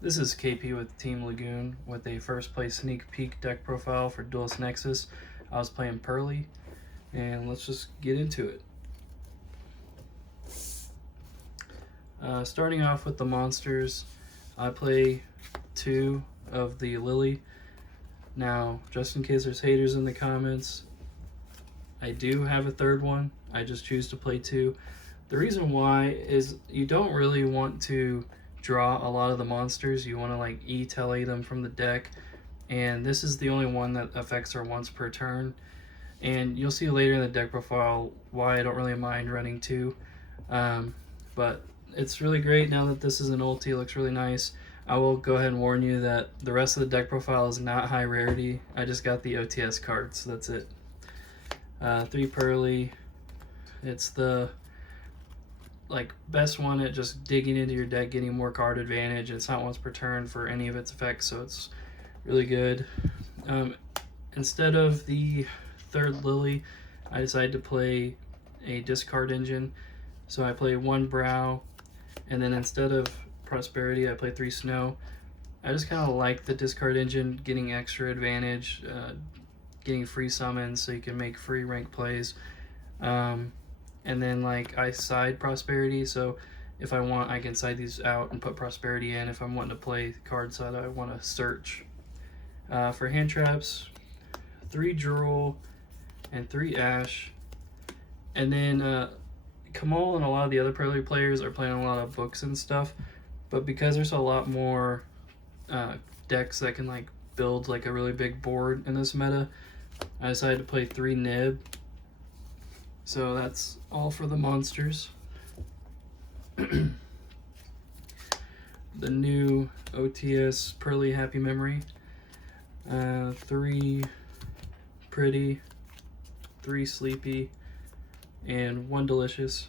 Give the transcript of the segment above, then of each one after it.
This is KP with Team Lagoon with a first place sneak peek deck profile for Duelist Nexus. I was playing PURRELY, and let's just get into it. Starting off with the monsters, I play 2 of the Lily. Now, just in case there's haters in the comments, I do have a third one. I just choose to play 2. The reason why is you don't really want to draw a lot of the monsters. You want to like E-tele them from the deck, and this is the only one that affects her once per turn. And you'll see later in the deck profile why I don't really mind running 2. But it's really great now that this is an ulti. It looks really nice. I will go ahead and warn you that the rest of the deck profile is not high rarity. I just got the OTS cards, so that's it. 3 PURRELY. It's the best one at just digging into your deck, getting more card advantage. It's not once per turn for any of its effects, so it's really good. Instead of the third Lily, I decided to play a discard engine. So I play 1 Brow, and then instead of Prosperity, I play 3 Snow. I just kind of like the discard engine, getting extra advantage, getting free summons so you can make free rank plays. And then I side Prosperity, so if I want, I can side these out and put Prosperity in if I'm wanting to play cards that I want to search. For hand traps, 3 Drool and 3 Ash. And then Kamal and a lot of the other PURRELY players are playing a lot of books and stuff, but because there's a lot more decks that can build a really big board in this meta, I decided to play 3 Nib. So that's all for the monsters. The new OTS PURRELY Happy Memory. 3 Pretty, 3 Sleepy, and 1 Delicious.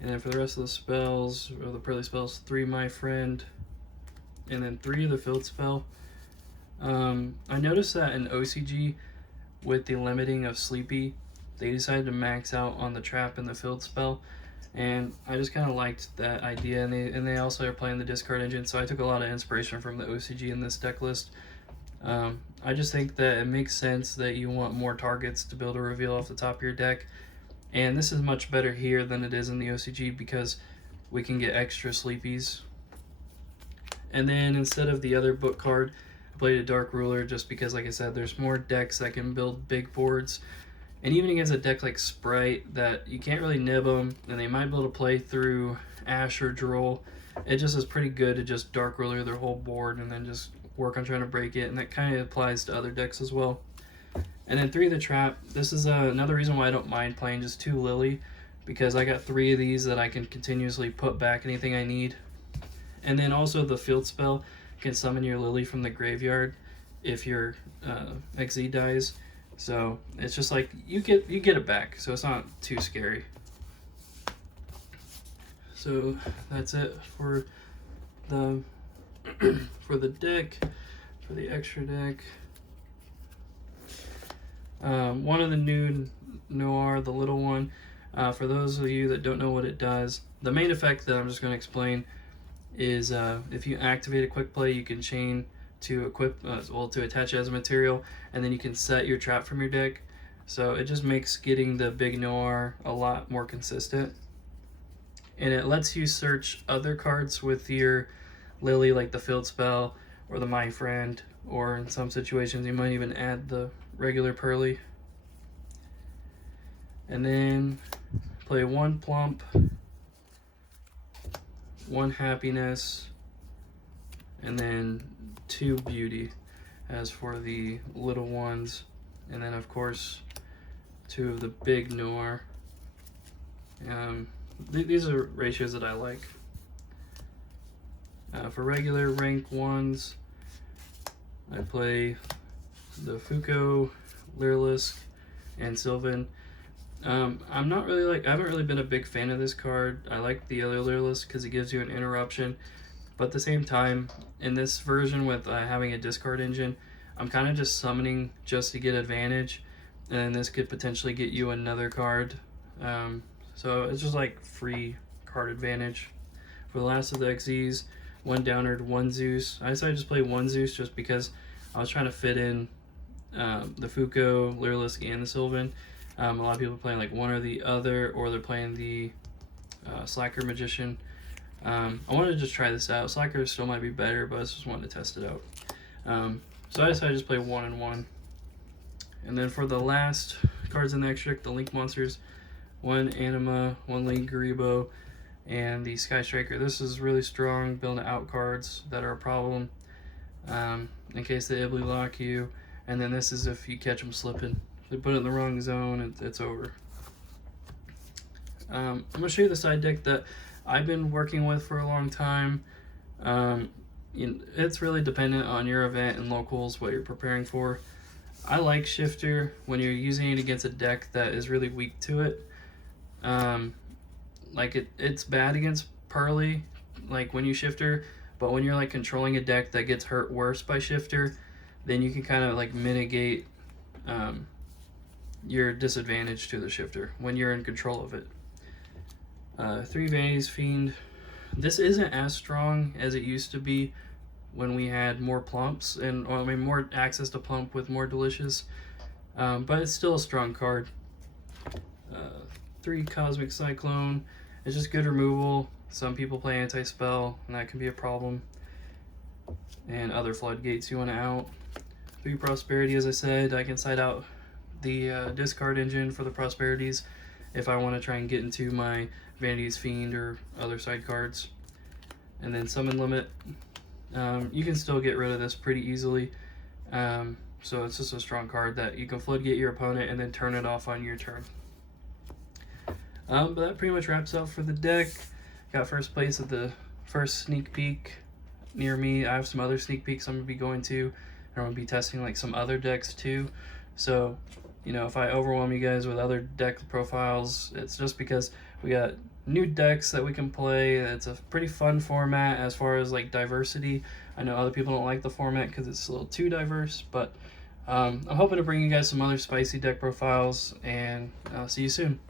And then for the rest of the spells, or the PURRELY spells, 3 My Friend, and then 3 of the Field Spell. I noticed that in OCG, with the limiting of Sleepy, they decided to max out on the trap and the field spell, and I just kind of liked that idea. And they also are playing the discard engine, so I took a lot of inspiration from the OCG in this deck list. I just think that it makes sense that you want more targets to build a reveal off the top of your deck, and this is much better here than it is in the OCG because we can get extra sleepies. And then instead of the other book card, I played a Dark Ruler just because, like I said, there's more decks that can build big boards. And even against a deck like Sprite that you can't really nib them, and they might be able to play through Ash or Droll, it just is pretty good to just Dark Ruler their whole board and then just work on trying to break it, and that kind of applies to other decks as well. And then 3 of the Trap. This is another reason why I don't mind playing just 2 Lily, because I got 3 of these that I can continuously put back anything I need. And then also the Field Spell can summon your Lily from the graveyard if your XZ dies. So it's just you get it back, so it's not too scary. So that's it for the for the deck, for the extra deck. One of the new Noir, the little one, for those of you that don't know what it does, the main effect that I'm just going to explain is if you activate a quick play, you can chain to equip, to attach as a material, and then you can set your trap from your deck. So it just makes getting the big Noir a lot more consistent. And it lets you search other cards with your Lily, like the Field Spell or the My Friend, or in some situations you might even add the regular PURRELY. And then play 1 Plump, 1 Happiness, and then 2 Beauty as for the little ones, and then of course 2 of the big Noir. These are ratios that I like. For regular rank 1s, I play the Fuko, Lyrilisk, and Sylvan. I haven't really been a big fan of this card. I like the other Lyrilisk because it gives you an interruption, but at the same time, in this version with having a discard engine, I'm kind of just summoning just to get advantage, and this could potentially get you another card. So it's just free card advantage. For the last of the XZs, one Downard, one Zeus. I decided to just play one Zeus just because I was trying to fit in the Fuko, Lyrilisk, and the Sylvan. A lot of people are playing like one or the other, or they're playing the Slacker Magician. I wanted to just try this out. Slacker still might be better, but I just wanted to test it out. So I decided to just play 1 and 1. And then for the last cards in the extra deck, the Link Monsters, 1 Anima, 1 Link Garibo, and the Sky Striker. This is really strong, building out cards that are a problem in case they Ibly lock you. And then this is if you catch them slipping. If they put it in the wrong zone, it's over. I'm going to show you the side deck that I've been working with for a long time. It's really dependent on your event and locals, what you're preparing for. I like Shifter when you're using it against a deck that is really weak to it. Like it's bad against PURRELY, like when you Shifter, but when you're like controlling a deck that gets hurt worse by Shifter, then you can kind of like mitigate your disadvantage to the Shifter when you're in control of it. 3 Vanity's Fiend. This isn't as strong as it used to be when we had more plumps and more access to plump with more delicious, but it's still a strong card. 3 Cosmic Cyclone. It's just good removal. Some people play anti-spell and that can be a problem, and other floodgates you want to out. 3 Prosperity, as I said, I can side out the discard engine for the Prosperities if I want to try and get into my Vanity's Fiend or other side cards. And then Summon Limit. You can still get rid of this pretty easily, so it's just a strong card that you can floodgate your opponent and then turn it off on your turn. But that pretty much wraps up for the deck. Got first place at the first sneak peek near me. I have some other sneak peeks I'm going to be going to, and I'm going to be testing like some other decks too. So, you know, if I overwhelm you guys with other deck profiles, it's just because we got new decks that we can play. It's a pretty fun format as far as like diversity. I know other people don't like the format because it's a little too diverse, but I'm hoping to bring you guys some other spicy deck profiles, and I'll see you soon.